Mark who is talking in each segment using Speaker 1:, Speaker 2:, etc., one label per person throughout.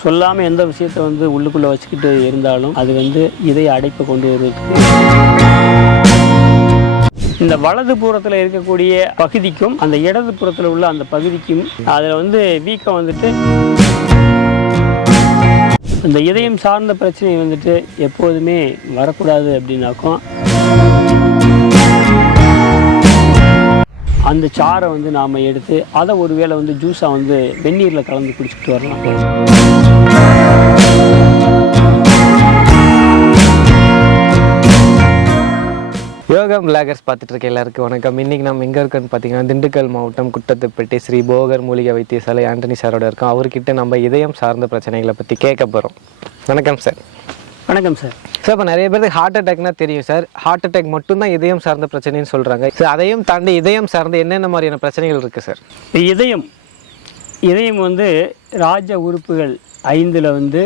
Speaker 1: சொல்லாமல் எந்த விஷயத்தை வந்து உள்ளுக்குள்ளே வச்சுக்கிட்டு இருந்தாலும் அது வந்து இதை அடைப்பை கொண்டு வருது இந்த வலது புறத்தில் இருக்கக்கூடிய பகுதிக்கும் அந்த இடது புறத்தில் உள்ள அந்த பகுதிக்கும் அதில் வந்து வீக்கம் வந்துட்டு இந்த இதயம் சார்ந்த பிரச்சனை வந்துட்டு எப்போதுமே வரக்கூடாது அப்படின்னாக்கும் அந்த சாரை வந்து நாம் எடுத்து அதை ஒருவேளை வந்து ஜூஸாக வந்து வெந்நீரில் கலந்து குடிச்சிட்டு வரலாம்.
Speaker 2: யோகா பிளாகர்ஸ் பார்த்துட்டு இருக்க எல்லாருக்கும் வணக்கம். இன்றைக்கி நம்ம எங்கே இருக்கோன்னு பார்த்தீங்கன்னா திண்டுக்கல் மாவட்டம் குட்டத்துப்பட்டி ஸ்ரீ போகர் மூலிகை வைத்தியசாலை ஆண்டனி சாரோட இருக்கோம். அவர்கிட்ட நம்ம இதயம் சார்ந்த பிரச்சனைகளை பற்றி கேட்க போகிறோம் வணக்கம் சார்.
Speaker 1: வணக்கம் சார்
Speaker 2: சார் இப்போ நிறைய பேருக்கு ஹார்ட் அட்டாக்னா தெரியும் சார் ஹார்ட் அட்டாக் மட்டும்தான் இதயம் சார்ந்த பிரச்சனைன்னு சொல்கிறாங்க சார் அதையும் தாண்டி இதயம் சார்ந்த என்னென்ன மாதிரியான பிரச்சனைகள் இருக்குது சார்
Speaker 1: இந்த இதயம் இதயம் வந்து ராஜ உறுப்புகள் ஐந்தில் வந்து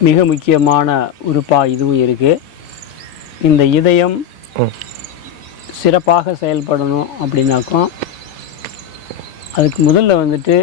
Speaker 1: மிக முக்கியமான உறுப்பாக இதுவும் இருக்குது இந்த இதயம் சிறப்பாக செயல்படணும் அப்படின்னாக்கும் அதுக்கு முதல்ல வந்துட்டு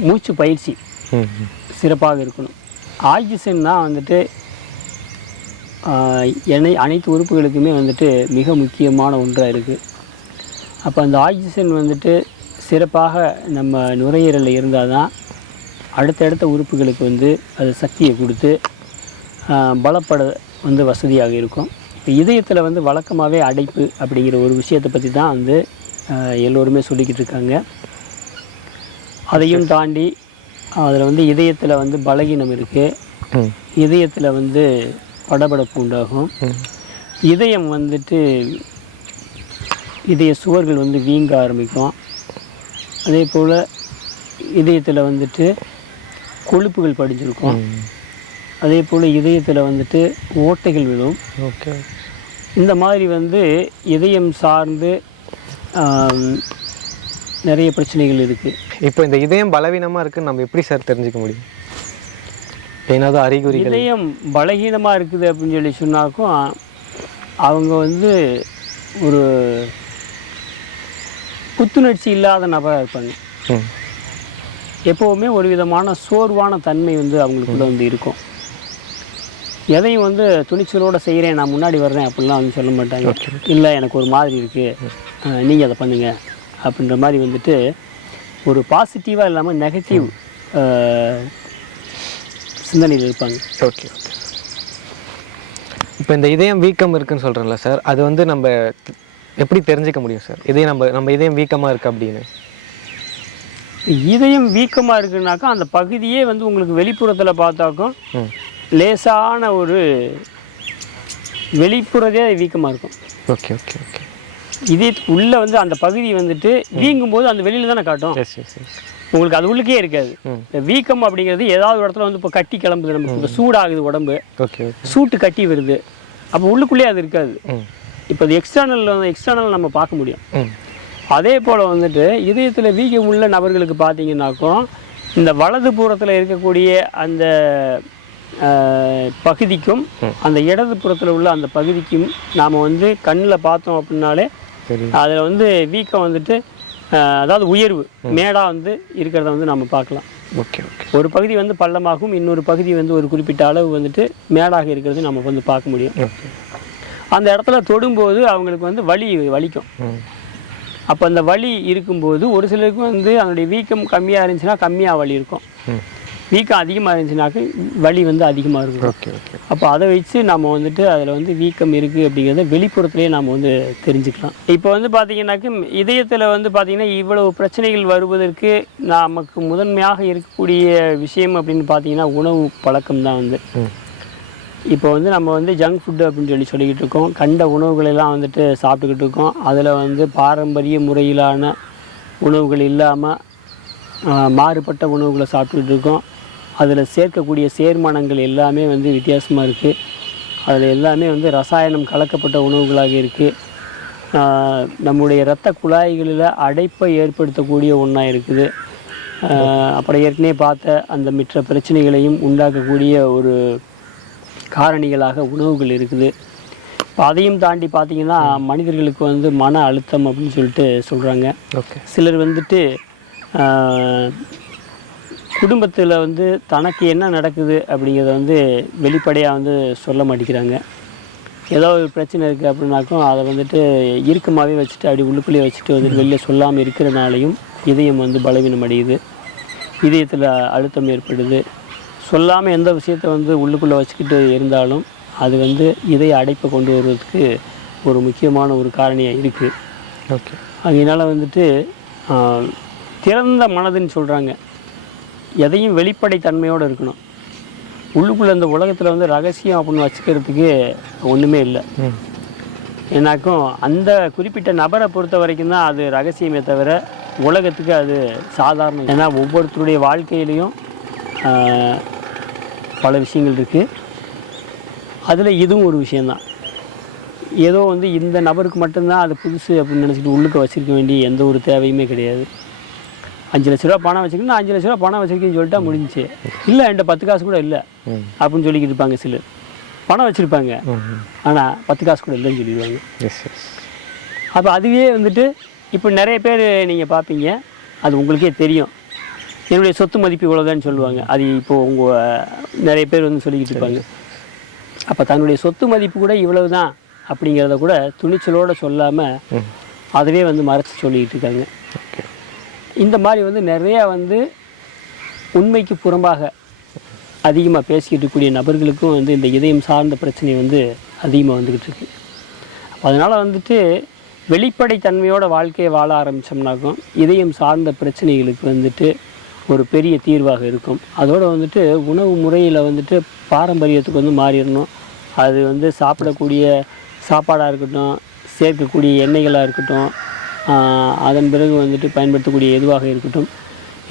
Speaker 1: மூச்சு பயிற்சி
Speaker 2: ம் ம்.
Speaker 1: சிறப்பாக இருக்கணும். ஆக்சிஜன் தான் வந்துட்டு எனை அனைத்து உறுப்புகளுக்குமே வந்துட்டு மிக முக்கியமான ஒன்றாக இருக்குது அப்போ அந்த ஆக்சிஜன் வந்துட்டு சிறப்பாக நம்ம நுரையீரலில் இருந்தால் தான் அடுத்தடுத்த உறுப்புகளுக்கு வந்து அது சக்தியை கொடுத்து பலப்பட வந்து வசதியாக இருக்கும். இப்போ இதயத்தில் வந்து வழக்கமாகவே அடைப்பு அப்படிங்கிற ஒரு விஷயத்தை பற்றி தான் வந்து எல்லோருமே சொல்லிக்கிட்டு இருக்காங்க. அதையும் தாண்டி அதில் வந்து இதயத்தில் வந்து பலகீனம் இருக்குது இதயத்தில் வந்து படபடப்பு உண்டாகும். இதயம் வந்துட்டு இதய சுவர்கள் வந்து வீங்க ஆரம்பிக்கும். அதே போல் இதயத்தில் வந்துட்டு கொழுப்புகள் படிஞ்சிருக்கும். அதே போல் இதயத்தில் வந்துட்டு ஓட்டைகள் விழும்.
Speaker 2: ஓகே.
Speaker 1: இந்த மாதிரி வந்து இதயம் சார்ந்து நிறைய பிரச்சனைகள் இருக்குது
Speaker 2: இப்போ இந்த இதயம் பலவீனமாக இருக்குன்னு நம்ம எப்படி சார் தெரிஞ்சுக்க முடியும்? ஏதாவது அறிகுறிகள்?
Speaker 1: இதயம் பலகீனமாக இருக்குது அப்படின்னு சொல்லி சொன்னாக்கும் அவங்க வந்து ஒரு புத்துணர்ச்சி இல்லாத நபராக இருப்பாங்க. எப்போவுமே ஒரு விதமான சோர்வான தன்மை வந்து அவங்களுக்குள்ள வந்து இருக்கும். எதையும் வந்து துணிச்சலோடு செய்கிறேன் நான் முன்னாடி வர்றேன் அப்படிலாம் வந்து சொல்ல மாட்டாங்க. இல்லை எனக்கு ஒரு மாதிரி இருக்குது நீங்கள் அதை பண்ணுங்க. அப்படின்ற மாதிரி வந்துட்டு ஒரு பாசிட்டிவாக இல்லாமல் நெகட்டிவ் சிந்தனையில் இருப்பாங்க.
Speaker 2: ஓகே ஓகே இப்போ இந்த இதயம் வீக்கம் இருக்குன்னு சொல்கிறேன்ல சார் அது வந்து நம்ம எப்படி தெரிஞ்சுக்க முடியும் சார் இதயம் நம்ம நம்ம இதயம் வீக்கமாக இருக்கு அப்படின்னு.
Speaker 1: இதயம் வீக்கமாக இருக்குனாக்கா அந்த பகுதியே வந்து உங்களுக்கு வெளிப்புறத்தில் பார்த்தாக்கும் லேசான ஒரு வெளிப்புறதே வீக்கமாக இருக்கும்.
Speaker 2: ஓகே ஓகே ஓகே
Speaker 1: இதே உள்ளே வந்து அந்த பகுதி வந்துட்டு வீங்கும் போது அந்த வெளியில தானே காட்டும். உங்களுக்கு அது உள்ளுக்கே இருக்காது. வீக்கம் அப்படிங்கிறது ஏதாவது இடத்துல வந்து இப்போ கட்டி கிளம்புது நமக்கு இப்போ சூடாகுது உடம்பு.
Speaker 2: ஓகே
Speaker 1: சூட்டு கட்டி வருது. அப்போ உள்ளுக்குள்ளேயே அது இருக்காது. இப்போ அது எக்ஸ்டர்னல் வந்து எக்ஸ்டர்னல் நம்ம பார்க்க முடியும். அதே போல் வந்துட்டு இதயத்தில் வீக்கம் உள்ள நபர்களுக்கு பார்த்தீங்கன்னாக்கும் இந்த வலது புறத்தில் இருக்கக்கூடிய அந்த பகுதிக்கும் அந்த இடது புறத்தில் உள்ள அந்த பகுதிக்கும் நாம் வந்து கண்ணில் பார்த்தோம் அப்படின்னாலே அதில் வந்து வீக்கம் வந்துட்டு அதாவது உயர்வு மேடாக வந்து இருக்கிறத வந்து நம்ம பார்க்கலாம்.
Speaker 2: Okay okay.
Speaker 1: ஒரு பகுதி வந்து பள்ளமாகவும் இன்னொரு பகுதி வந்து ஒரு குறிப்பிட்ட அளவு வந்துட்டு மேடாக இருக்கிறது நம்ம வந்து பார்க்க முடியும். அந்த இடத்துல தொடும்போது அவங்களுக்கு வந்து வலி வலிக்கும். அப்போ அந்த வலி இருக்கும்போது ஒரு சிலருக்கு வந்து அதனுடைய வீக்கம் கம்மியாக இருந்துச்சுன்னா கம்மியாக வலி இருக்கும். வீக்கம் அதிகமாக இருந்துச்சுனாக்க வலி வந்து அதிகமாக இருக்கும்.
Speaker 2: ஓகே ஓகே
Speaker 1: அப்போ அதை வச்சு நம்ம வந்துட்டு அதில் வந்து வீக்கம் இருக்குது அப்படிங்கிறத வெளிப்புறத்துலேயே நம்ம வந்து தெரிஞ்சுக்கலாம். இப்போ வந்து பார்த்தீங்கன்னாக்க இதயத்தில் வந்து பார்த்தீங்கன்னா இவ்வளவு பிரச்சனைகள் வருவதற்கு நமக்கு முதன்மையாக இருக்கக்கூடிய விஷயம் அப்படின்னு பார்த்தீங்கன்னா உணவு பழக்கம் தான் வந்து. இப்போ வந்து நம்ம வந்து ஜங்க் ஃபுட்டு அப்படின்னு சொல்லி சொல்லிக்கிட்டு இருக்கோம். கண்ட உணவுகளெல்லாம் வந்துட்டு சாப்பிட்டுக்கிட்டு இருக்கோம். அதில் வந்து பாரம்பரிய முறையிலான உணவுகள் இல்லாமல் மாறுபட்ட உணவுகளை சாப்பிட்டுக்கிட்டு இருக்கோம். அதில் சேர்க்கக்கூடிய சேர்மானங்கள் எல்லாமே வந்து வித்தியாசமாக இருக்குது அதில் எல்லாமே வந்து ரசாயனம் கலக்கப்பட்ட உணவுகளாக இருக்குது நம்முடைய இரத்த குழாய்களில் அடைப்பை ஏற்படுத்தக்கூடிய ஒன்றா இருக்குது. அப்புறம் ஏற்கனவே பார்த்த அந்த மற்ற பிரச்சனைகளையும் உண்டாக்கக்கூடிய ஒரு காரணிகளாக உணவுகள் இருக்குது. இப்போ அதையும் தாண்டி பார்த்தீங்கன்னா மனிதர்களுக்கு வந்து மன அழுத்தம் அப்படின்னு சொல்லிட்டு சொல்கிறாங்க
Speaker 2: ஓகே.
Speaker 1: சிலர் வந்துட்டு குடும்பத்தில் வந்து தனக்கு என்ன நடக்குது அப்படிங்கிறத வந்து வெளிப்படையாக வந்து சொல்ல மாட்டேங்கிறாங்க. ஏதோ ஒரு பிரச்சனை இருக்குது அப்படின்னாக்கும் அதை வந்துட்டு இறுக்கமாகவே வச்சுட்டு அப்படி உள்ளுக்குள்ளேயே வச்சுட்டு வந்துட்டு வெளியில் சொல்லாமல் இருக்கிறனாலையும் இதயம் வந்து பலவீனம் அடையுது. இதயத்தில் அழுத்தம் ஏற்படுது. சொல்லாமல் எந்த விஷயத்தை வந்து உள்ளுக்குள்ளே வச்சுக்கிட்டு இருந்தாலும் அது வந்து இதய அடைப்பை கொண்டு வருவதற்கு ஒரு முக்கியமான ஒரு காரணியாக இருக்குது
Speaker 2: ஓகே.
Speaker 1: அதனால வந்துட்டு திறந்த மனதுன்னு சொல்கிறாங்க எதையும் வெளிப்படை தன்மையோடு இருக்கணும். உள்ளுக்குள்ளே இந்த உலகத்தில் வந்து ரகசியம் அப்படின்னு வச்சுக்கிறதுக்கு ஒன்றுமே இல்லை. ஏன்னாக்கும் அந்த குறிப்பிட்ட நபரை பொறுத்த வரைக்கும் தான் அது ரகசியமே தவிர உலகத்துக்கு அது சாதாரணம் ஏன்னா ஒவ்வொருத்தருடைய வாழ்க்கையிலையும் பல விஷயங்கள் இருக்குது அதில் இதுவும் ஒரு விஷயந்தான் ஏதோ வந்து இந்த நபருக்கு மட்டும்தான் அது புதுசு அப்படின்னு நினச்சிட்டு உள்ளுக்க வச்சிருக்க வேண்டிய எந்த ஒரு தேவையுமே கிடையாது. அஞ்சு லட்ச ரூபா பணம் வச்சுக்கணும் நான் அஞ்சு லட்ச ரூபா பணம் வச்சிருக்கேன்னு சொல்லிட்டா முடிஞ்சுச்சு இல்லை என்கிட்ட பத்து காசு கூட இல்லை. அப்படின்னு சொல்லிக்கிட்டு இருப்பாங்க சிலர். பணம் வச்சுருப்பாங்க. ஆனால் பத்து காசு கூட இல்லைன்னு சொல்லிடுவாங்க. அப்போ அதுவே வந்துட்டு இப்போ நிறைய பேர் நீங்கள் பார்ப்பீங்க அது உங்களுக்கே தெரியும். என்னுடைய சொத்து மதிப்பு இவ்வளோதான்னு சொல்லுவாங்க. அது இப்போது உங்கள் நிறைய பேர் வந்து சொல்லிக்கிட்டு இருப்பாங்க. அப்போ தன்னுடைய சொத்து மதிப்பு கூட இவ்வளவு தான் அப்படிங்கிறத கூட துணிச்சலோடு சொல்லாமல் அதுவே வந்து மறைச்சு சொல்லிக்கிட்டு இருக்காங்க.
Speaker 2: ஓகே
Speaker 1: இந்த மாதிரி வந்து நிறையா வந்து உண்மைக்கு புறம்பாக அதிகமாக பேசிக்கிட்டு இருக்கக்கூடிய நபர்களுக்கும் வந்து இந்த இதயம் சார்ந்த பிரச்சனை வந்து அதிகமாக வந்துக்கிட்டு இருக்கு. அதனால் வந்துட்டு வெளிப்படை தன்மையோட வாழ்க்கையை வாழ ஆரம்பித்தோம்னாக்கும் இதயம் சார்ந்த பிரச்சனைகளுக்கு வந்துட்டு ஒரு பெரிய தீர்வாக இருக்கும். அதோடு வந்துட்டு உணவு முறையில் வந்துட்டு பாரம்பரியத்துக்கு வந்து மாறிடணும். அது வந்து சாப்பிடக்கூடிய சாப்பாடாக இருக்கட்டும் சேர்க்கக்கூடிய எண்ணெய்களாக இருக்கட்டும் அதன் பிறகு வந்துட்டு பயன்படுத்தக்கூடிய எதுவாக இருக்கட்டும்.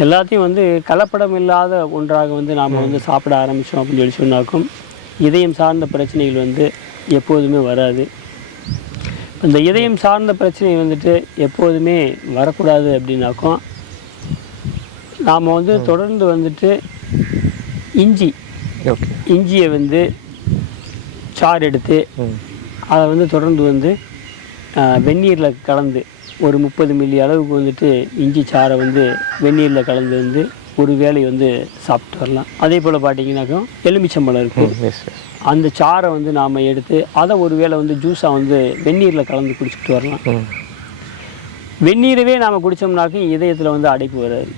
Speaker 1: எல்லாத்தையும் வந்து கலப்படம் இல்லாத ஒன்றாக வந்து நாம் வந்து சாப்பிட ஆரம்பித்தோம் அப்படின்னு சொல்லி சொன்னாக்கும் இதயம் சார்ந்த பிரச்சனைகள் வந்து எப்போதுமே வராது. இந்த இதயம் சார்ந்த பிரச்சனை வந்துட்டு எப்போதுமே வரக்கூடாது அப்படின்னாக்கும் நாம் வந்து தொடர்ந்து வந்துட்டு இஞ்சி இஞ்சியை வந்து சாறு எடுத்து அதை வந்து தொடர்ந்து வந்து வெந்நீரில் கலந்து ஒரு முப்பது மில்லி அளவுக்கு வந்துட்டு இஞ்சி சாறை வந்து வெந்நீரில் கலந்து வந்து ஒரு வேளை வந்து சாப்பிட்டு வரலாம். அதே போல் பார்த்தீங்கன்னாக்கா எலுமிச்சம்பழம் இருக்குது
Speaker 2: ம் எஸ் எஸ்
Speaker 1: அந்த சாறை வந்து நாம் எடுத்து அதை ஒரு வேளை வந்து ஜூஸாக வந்து வெந்நீரில் கலந்து குடிச்சிட்டு வரலாம். வெந்நீரவே நாம் குடித்தோம்னாக்கும் இதயத்தில் வந்து அடைப்பு வராது.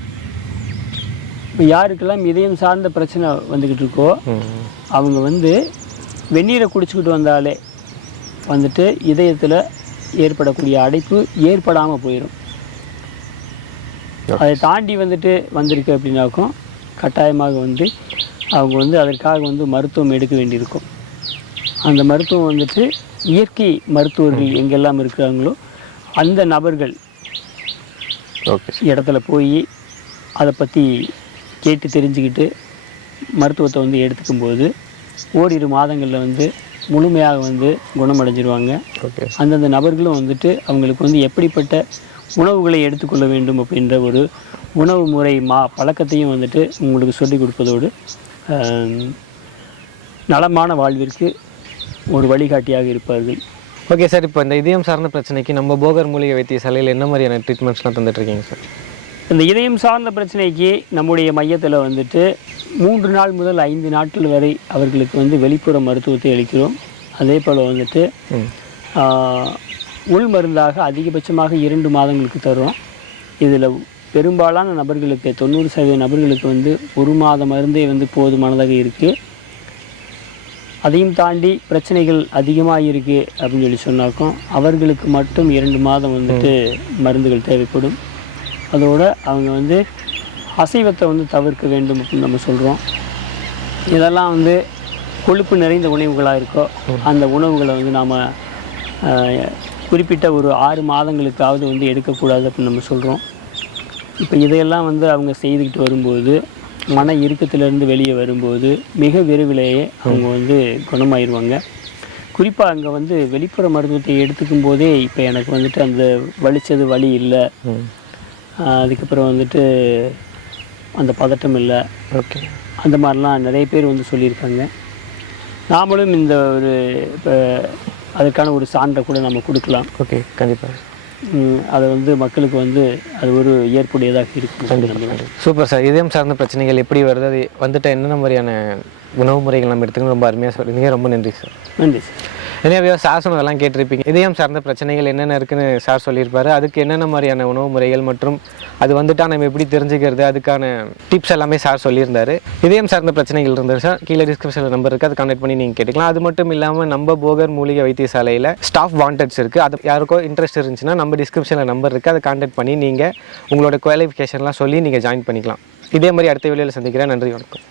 Speaker 1: இப்போ யாருக்கெல்லாம் இதயம் சார்ந்த பிரச்சனை வந்துக்கிட்டு இருக்கோ அவங்க வந்து வெந்நீரை குடிச்சுக்கிட்டு வந்தாலே வந்துட்டு இதயத்தில் ஏற்படக்கூடிய அடைப்பு ஏற்படாமல் போயிடும் அதை தாண்டி வந்துட்டு வந்திருக்கு அப்படின்னாக்கும் கட்டாயமாக வந்து அவங்க வந்து அதற்காக வந்து மருத்துவம் எடுக்க வேண்டியிருக்கும். அந்த மருத்துவம் வந்துட்டு இயற்கை மருத்துவர்கள் எங்கெல்லாம் இருக்கிறாங்களோ அந்த நபர்கள் இடத்துல போய் அதை பற்றி கேட்டு தெரிஞ்சுக்கிட்டு மருத்துவத்தை வந்து எடுத்துக்கும்போது ஓரிரு மாதங்களில் வந்து முழுமையாக வந்து குணமடைஞ்சிருவாங்க.
Speaker 2: ஓகே.
Speaker 1: அந்தந்த நபர்களும் வந்துட்டு அவங்களுக்கு வந்து எப்படிப்பட்ட உணவுகளை எடுத்துக்கொள்ள வேண்டும் அப்படின்ற ஒரு உணவு முறை மா பழக்கத்தையும் வந்துட்டு உங்களுக்கு சொல்லிக் கொடுப்பதோடு நலமான வாழ்விற்கு ஒரு வழிகாட்டியாக இருப்பார்கள்.
Speaker 2: ஓகே சார் இப்போ இந்த இதயம் சார்ந்த பிரச்சனைக்கு நம்ம போகர் மூலிகை வைத்தியசாலையில் என்ன மாதிரியான ட்ரீட்மெண்ட்ஸ்லாம் தந்துட்டு இருக்கீங்க சார்?
Speaker 1: இந்த இதயம் சார்ந்த பிரச்சனைக்கு நம்முடைய மையத்தில் வந்துட்டு மூன்று நாள் முதல் ஐந்து நாட்கள் வரை அவர்களுக்கு வந்து வெளிப்புற மருத்துவத்தை அளிக்கிறோம். அதே போல் வந்துட்டு உள் மருந்தாக அதிகபட்சமாக இரண்டு மாதங்களுக்கு தர்றோம் இதில் பெரும்பாலான நபர்களுக்கு தொண்ணூறு சதவீத நபர்களுக்கு வந்து ஒரு மாத மருந்தே வந்து போதுமானதாக இருக்குது அதையும் தாண்டி பிரச்சனைகள் அதிகமாக இருக்குது அப்படின்னு சொல்லி சொன்னாக்கும் அவர்களுக்கு மட்டும் இரண்டு மாதம் வந்துட்டு மருந்துகள் தேவைப்படும். அதோட அவங்க வந்து அசைவத்தை வந்து தவிர்க்க வேண்டும் அப்படின்னு நம்ம சொல்கிறோம் இதெல்லாம் வந்து கொழுப்பு நிறைந்த உணவுகளாக இருக்கோ அந்த உணவுகளை வந்து நாம் குறிப்பிட்ட ஒரு ஆறு மாதங்களுக்காவது வந்து எடுக்கக்கூடாது அப்படின்னு நம்ம சொல்கிறோம் இப்போ இதையெல்லாம் வந்து அவங்க செய்துக்கிட்டு வரும்போது மன இறுக்கத்திலிருந்து வெளியே வரும்போது மிக விரைவிலேயே அவங்க வந்து குணமாயிருவாங்க. குறிப்பாக அங்கே வந்து வெளிப்புற மருத்துவத்தை எடுத்துக்கும் போதே இப்போ எனக்கு வந்துட்டு அந்த வலிச்சது வலி இல்லை. அதுக்கப்புறம் வந்துட்டு அந்த பதட்டம் இல்லை.
Speaker 2: ஓகே.
Speaker 1: அந்த மாதிரிலாம் நிறைய பேர் வந்து சொல்லியிருக்காங்க. நாமளும் இந்த ஒரு இப்போ அதற்கான ஒரு சான்றை கூட நம்ம கொடுக்கலாம்.
Speaker 2: ஓகே கண்டிப்பாக
Speaker 1: அது வந்து மக்களுக்கு வந்து அது ஒரு ஏற்புடையதாக இருக்கும்.
Speaker 2: Super sir. இதயம் சார்ந்த பிரச்சனைகள் எப்படி வருது? அது வந்துட்டு என்னென்ன மாதிரியான உணவு முறைகள் நம்ம எடுத்துக்கணும் ரொம்ப அருமையாக சொல்லியிருந்தீங்க. ரொம்ப நன்றி சார்.
Speaker 1: நன்றி சார்.
Speaker 2: நிறைய சார் சொன்னதெல்லாம் கேட்டிருப்பீங்க. இதயம் சார்ந்த பிரச்சனைகள் என்னென்ன இருக்குன்னு சார் சொல்லியிருப்பாரு. அதுக்கு என்னென்ன மாதிரியான உணவு முறைகள் மற்றும் அது வந்துட்டா நம்ம எப்படி தெரிஞ்சுக்கிறது? அதுக்கான டிப்ஸ் எல்லாமே சார் சொல்லியிருந்தாரு. இதயம் சார்ந்த பிரச்சனைகள் இருந்தது சார். கீழே டிஸ்கிரிப்ஷனில் நம்பர் இருக்குது அதை கான்டாக்ட் பண்ணி நீங்கள் கேட்டுக்கலாம். அது மட்டும் இல்லாமல் நம்ம போகர் மூலிகை வைத்தியசாலையில் ஸ்டாஃப் வாண்டட்ஸ் இருக்குது அது யாருக்கோ இன்ட்ரெஸ்ட் இருந்துச்சுன்னா நம்ம டிஸ்கிரிப்ஷனில் நம்பர் இருக்குது அதை கான்டாக்ட் பண்ணி நீங்கள் உங்களோட குவாலிஃபிகேஷன்லாம் சொல்லி நீங்கள் ஜாயின் பண்ணிக்கலாம். இதே மாதிரி அடுத்த வீடியோவில் சந்திக்கிறேன். நன்றி வணக்கம்.